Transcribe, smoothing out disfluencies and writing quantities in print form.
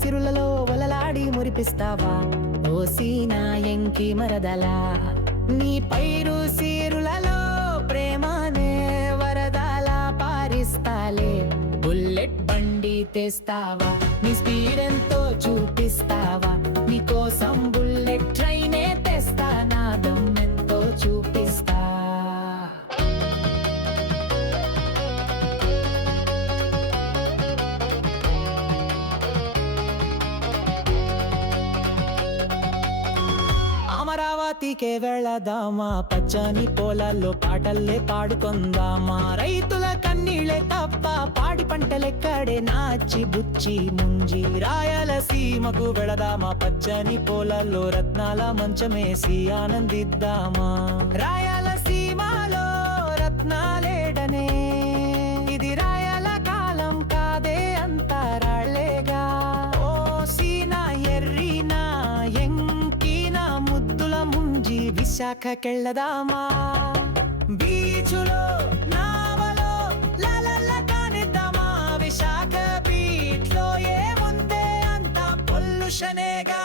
సిరులలో వలలాడి మురిపిస్తావా ఓ సీనా ఎంకి మరదలా నీ పైరు సీరులలో ప్రేమనే వరదలా పారిస్తాలే బుల్లెట్ బండి తెస్తావా నీ స్పీడ్ ఎంతో చూపిస్తావా నీ కోసం బుల్లెట్ ట్రైనే తెస్తా నాదం ఎంతో చూపిస్తా అమరావతికే వెళదామా పచ్చని పొలాల్లో పాటల్లే పాడుకొందామా రైతుల కన్నీళ్ళే తప్ప పాడి పంటలెక్కడే నాచి బుచ్చి ముంజి రాయలసీమకు వెళదామా పచ్చని పొలాల్లో రత్నాల మంచమేసి ఆనందిద్దామా రాయలసీమలో రత్నాలేడనే ఇది రాయల కాలం కాదే అంతరాళ్ళేగా ఓ సీనా ఎర్రీనా ఎంకీనా ముద్దుల ముంజి విశాఖకెళ్ళదామా బీచులో నావలో లలల కానిద్దామా విశాఖ బీట్లో ఏముందే అంత పొల్యూషనేగా